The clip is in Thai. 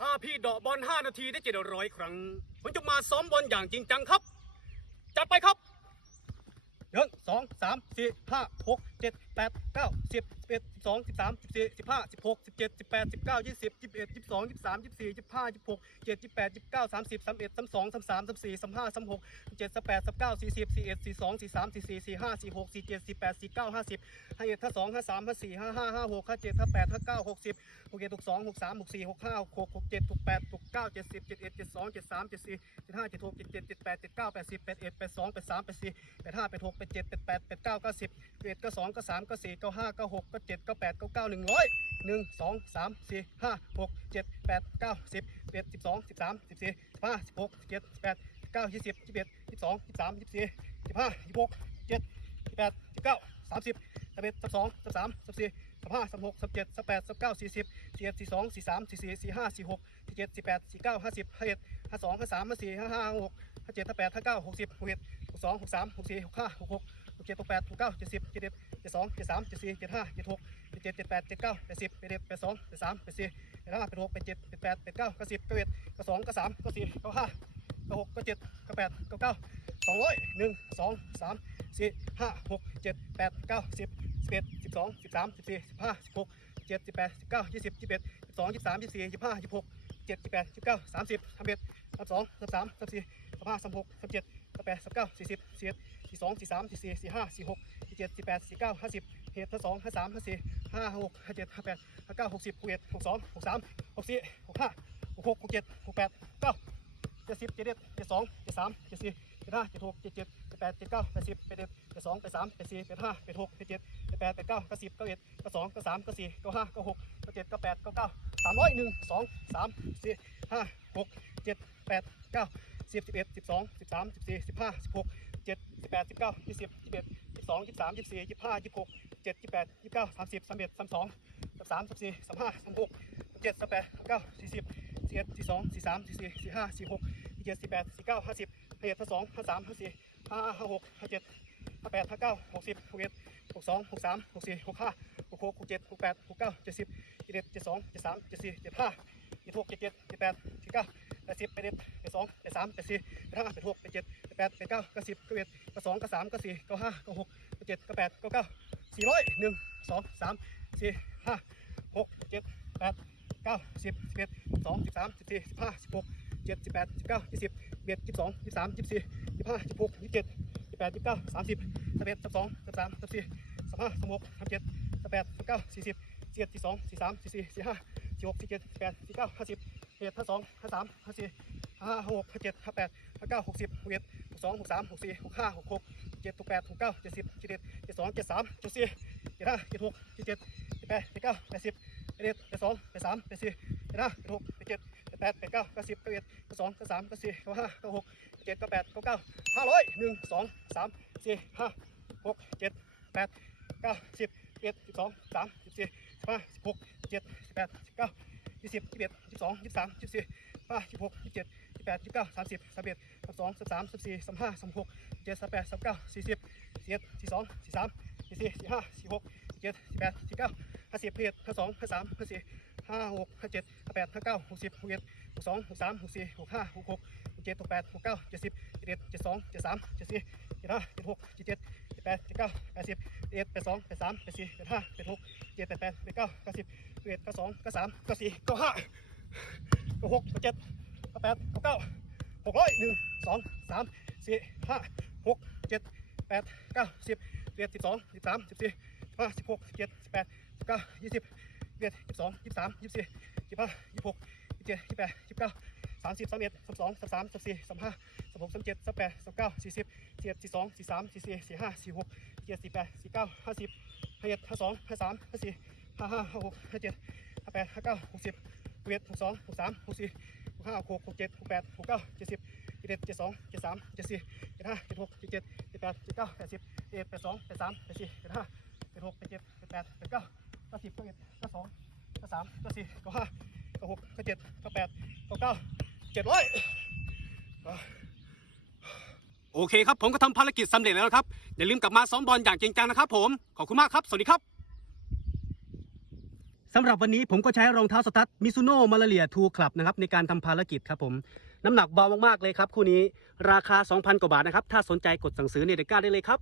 ถ้าพี่เดาะบอล5 นาทีได้700 ครั้งผมจะมาซ้อมบอลอย่างจริงจังครับจัดไปครับ1 2 3 4 5 6 7 8 9 10 11 12 13 14 15 16 17 18 19 20 21 22 23 24 25 26 27 28 29 30 31 32 33 34 35 36 37 38 39 40 41 42 43 44 45 46 47 48 49 50 51 52 53 54 55 56 57 58 59 60 61 62 63 64 65 66 67 68 69 70 71 72 73 74 75 76 77 78 79 80 81 82 83 84 85 86 87 88 89 90 91 92 93 94 95 96 97 98 99 100 1 2 3 4 5 6 7 8 9 10 11 12 13 14 15 16 17 18 19 20 21 22 23 24 25 26 7 28 29 30 31 32 33 34 35 36 37 38 39 40 41 42 43 44 45 46 47 18 49 50 51 52 53 54 55 56 57 58 59 60 61 62 63 64 65 66 67 68 69 70 71 72 73 74 75 76 77 78 79 80 81 82 83 84 85 86 87 88 89 90 91 92 93 94 95 96 97 98 99 200 1 2 3 4 5 6 7 8 9 10 11 12 13 14 15 16 17 18 19 20 21 22 23 24 25 26 7 18 19 30 31 32 33 34 35 36 37 38 39 40 41 42 43 44 45 46 47 48 49 50เหตุ52 53 54 56 57 58 59 60 61 62 63 64 65 66 67 68 9 70 71 72 73 74 75 76 77 78 79 80 81 82 83 84 85 86 87 88 89 90 91 92 93 94 95 96 97 98 99 300 1 2 3 4 5 6 7 8 9 10 11 12 13 14 15 16 17 18 19 20 21 22 23 24 25 26 27 28 29 30 31 32 33 34 35 36 37 38 39 40 41 42 43 44 45 46 47 48 49 50 51 52 53 54 55 56 57 58 59 60 61 62 63 64 65 66 67 68 69 70 71 72 73 74 75 76 77 78 79 80 81 82 83 84 85 86 87 88 89 90 91 92 93 94 95 96 97 98 99 400 1 2 3 4 5 6 7 8 9 10 11 12 13 14 15 16 17 18 19 20 21 22 23 24 25 26 27 28 29 30 31 32 33 34 35 36 37 38 39 40 41 42 43 44 45 46 47 48 49 50 51 52 53 54 55 56 57 58 59 60 61 62 63 64 65 66 67 68 69 70 71 72 73 74 75 76 77 78 79 80 81 82 83 84 85 86 87 88 89 90 91 92 93 94 95 96 97 98 99 500 1 2 3 4 5 6 7 8 9 10 11 12 13 14 15 16 17 18 19 20 21 22 23 24 25 26 27 28 29 30 31 32 33 34 35 36 37 38 39 40 41 42 43 44 45 46 47 48 49 50 51 52 53 54 56 57 58 59 60 61 62 63 64 65 66 67 68 69 70 71 72 73 74 75 76 77 78 79 80 81 82 83 84 85 86 87 88 89 90 91 92 93 94 95 96 97 98 99 600 1 2 3 4 5 6 7 8 9 10 11 12 13 14 15 16 17 18 19 20 21 22 23 24 25 26 27 28 29 30 31 32 33 34 35 36 37 38 39 40 41 42 43 44 45 46 47 48 49 50 51 52 53 54 55 56 57 58 59 60 61 62 63 64 65 66 67 68 69 70 71 72 73 74 75 76 77 78 79 80 81 82 83 84 85 86 87 88 89 90 91 92 93 94 95 96 97 98 99 700โอเคครับผมก็ทำภารกิจสำเร็จแล้วครับอย่าลืมกลับมาซ้อมบอลอย่างจริงจังนะครับผมขอบคุณมากครับสวัสดีครับ สำหรับวันนี้ผมก็ใช้รองเท้าสตั๊ดมิซูโน่มาลาเรียทูคลับนะครับในการทำภารกิจครับผมน้ำหนักเบามากๆเลยครับคู่นี้ราคา 2,000 กว่าบาทนะครับถ้าสนใจกดสั่งซื้อในตะกร้าได้เลยครับ